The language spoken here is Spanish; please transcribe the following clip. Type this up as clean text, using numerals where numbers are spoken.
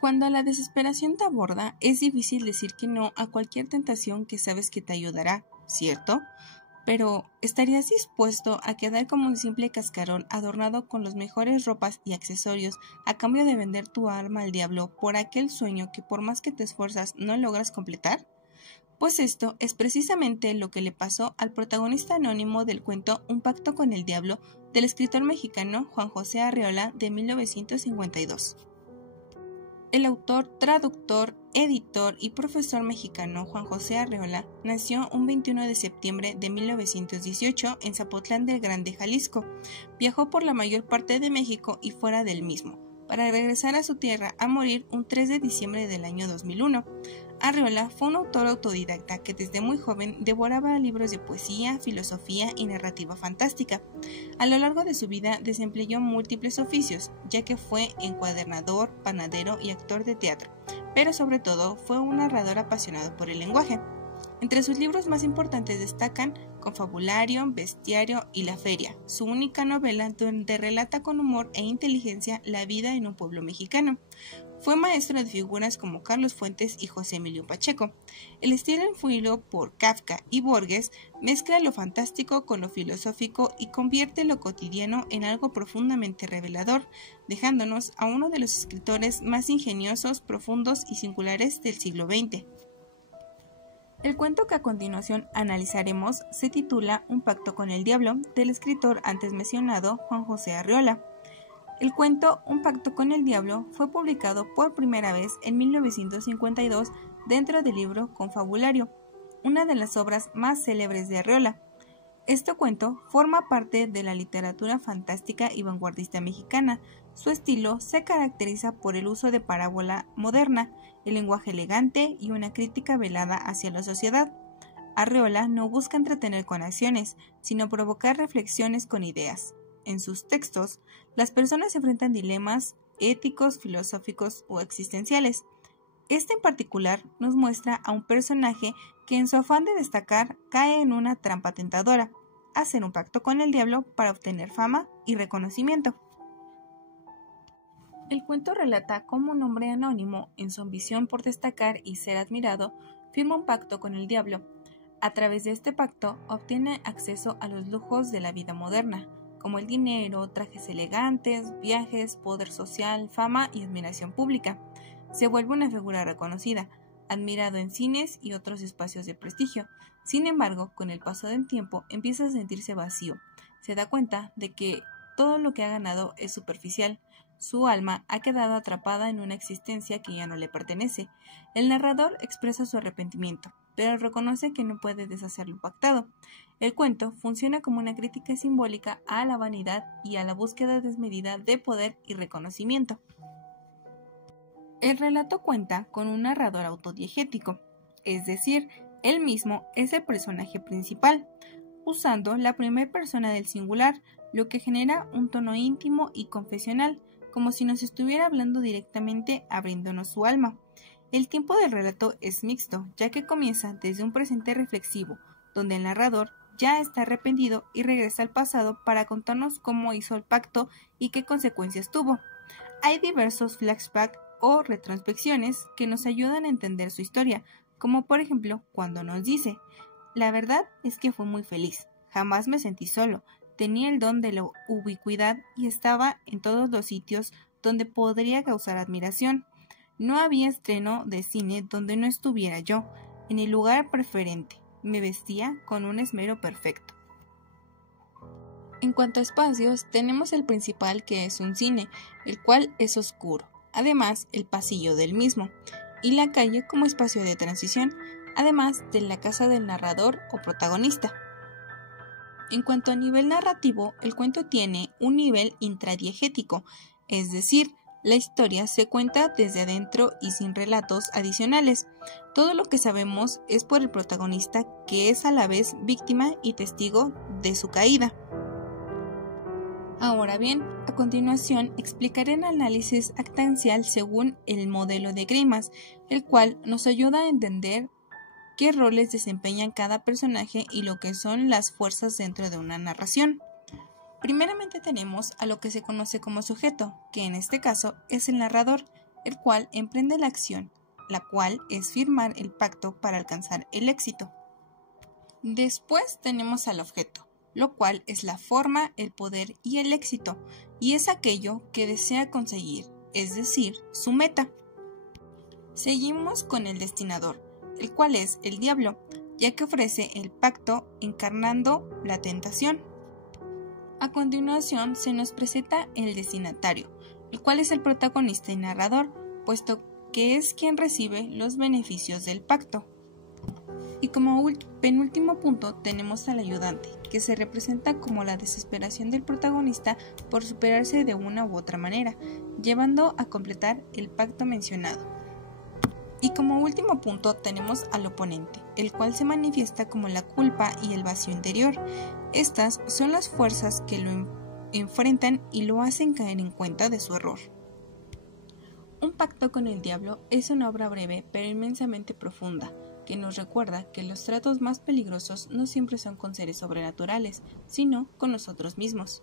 Cuando la desesperación te aborda, es difícil decir que no a cualquier tentación que sabes que te ayudará, ¿cierto? Pero, ¿estarías dispuesto a quedar como un simple cascarón adornado con las mejores ropas y accesorios a cambio de vender tu alma al diablo por aquel sueño que por más que te esfuerzas no logras completar? Pues esto es precisamente lo que le pasó al protagonista anónimo del cuento Un pacto con el diablo del escritor mexicano Juan José Arreola de 1952. El autor, traductor, editor y profesor mexicano Juan José Arreola nació un 21 de septiembre de 1918 en Zapotlán del Grande, Jalisco. Viajó por la mayor parte de México y fuera del mismo, para regresar a su tierra a morir un 3 de diciembre del año 2001. Arreola fue un autor autodidacta que desde muy joven devoraba libros de poesía, filosofía y narrativa fantástica. A lo largo de su vida desempeñó múltiples oficios, ya que fue encuadernador, panadero y actor de teatro, pero sobre todo fue un narrador apasionado por el lenguaje. Entre sus libros más importantes destacan Confabulario, Bestiario y La Feria, su única novela donde relata con humor e inteligencia la vida en un pueblo mexicano. Fue maestro de figuras como Carlos Fuentes y José Emilio Pacheco. El estilo influido por Kafka y Borges mezcla lo fantástico con lo filosófico y convierte lo cotidiano en algo profundamente revelador, dejándonos a uno de los escritores más ingeniosos, profundos y singulares del siglo XX. El cuento que a continuación analizaremos se titula Un pacto con el diablo, del escritor antes mencionado Juan José Arreola. El cuento Un pacto con el diablo fue publicado por primera vez en 1952 dentro del libro Confabulario, una de las obras más célebres de Arreola. Este cuento forma parte de la literatura fantástica y vanguardista mexicana. Su estilo se caracteriza por el uso de parábola moderna, el lenguaje elegante y una crítica velada hacia la sociedad. Arreola no busca entretener con acciones, sino provocar reflexiones con ideas. En sus textos, las personas enfrentan dilemas éticos, filosóficos o existenciales. Este en particular nos muestra a un personaje que en su afán de destacar cae en una trampa tentadora, hacer un pacto con el diablo para obtener fama y reconocimiento. El cuento relata cómo un hombre anónimo, en su ambición por destacar y ser admirado, firma un pacto con el diablo. A través de este pacto obtiene acceso a los lujos de la vida moderna, como el dinero, trajes elegantes, viajes, poder social, fama y admiración pública. Se vuelve una figura reconocida, admirado en cines y otros espacios de prestigio. Sin embargo, con el paso del tiempo empieza a sentirse vacío. Se da cuenta de que todo lo que ha ganado es superficial. Su alma ha quedado atrapada en una existencia que ya no le pertenece. El narrador expresa su arrepentimiento, pero reconoce que no puede deshacer lo pactado. El cuento funciona como una crítica simbólica a la vanidad y a la búsqueda desmedida de poder y reconocimiento. El relato cuenta con un narrador autodiegético, es decir, él mismo es el personaje principal, usando la primera persona del singular, lo que genera un tono íntimo y confesional, como si nos estuviera hablando directamente abriéndonos su alma. El tiempo del relato es mixto, ya que comienza desde un presente reflexivo, donde el narrador ya está arrepentido y regresa al pasado para contarnos cómo hizo el pacto y qué consecuencias tuvo. Hay diversos flashbacks o retrospecciones que nos ayudan a entender su historia, como por ejemplo cuando nos dice: la verdad es que fue muy feliz, jamás me sentí solo, tenía el don de la ubicuidad y estaba en todos los sitios donde podría causar admiración. No había estreno de cine donde no estuviera yo, en el lugar preferente, me vestía con un esmero perfecto. En cuanto a espacios, tenemos el principal, que es un cine, el cual es oscuro, además el pasillo del mismo, y la calle como espacio de transición, además de la casa del narrador o protagonista. En cuanto a nivel narrativo, el cuento tiene un nivel intradiegético, es decir, la historia se cuenta desde adentro y sin relatos adicionales. Todo lo que sabemos es por el protagonista, que es a la vez víctima y testigo de su caída. Ahora bien, a continuación explicaré el análisis actancial según el modelo de Greimas, el cual nos ayuda a entender qué roles desempeñan cada personaje y lo que son las fuerzas dentro de una narración. Primeramente tenemos a lo que se conoce como sujeto, que en este caso es el narrador. el cual emprende la acción, la cual es firmar el pacto para alcanzar el éxito. Después tenemos al objeto, lo cual es la forma, el poder y el éxito, y es aquello que desea conseguir, es decir, su meta. Seguimos con el destinador, el cual es el diablo, ya que ofrece el pacto encarnando la tentación. A continuación se nos presenta el destinatario, el cual es el protagonista y narrador, puesto que es quien recibe los beneficios del pacto. Y como penúltimo punto tenemos al ayudante, que se representa como la desesperación del protagonista por superarse de una u otra manera, llevando a completar el pacto mencionado. Y como último punto tenemos al oponente, el cual se manifiesta como la culpa y el vacío interior. Estas son las fuerzas que lo enfrentan y lo hacen caer en cuenta de su error. Un pacto con el diablo es una obra breve pero inmensamente profunda, que nos recuerda que los tratos más peligrosos no siempre son con seres sobrenaturales, sino con nosotros mismos.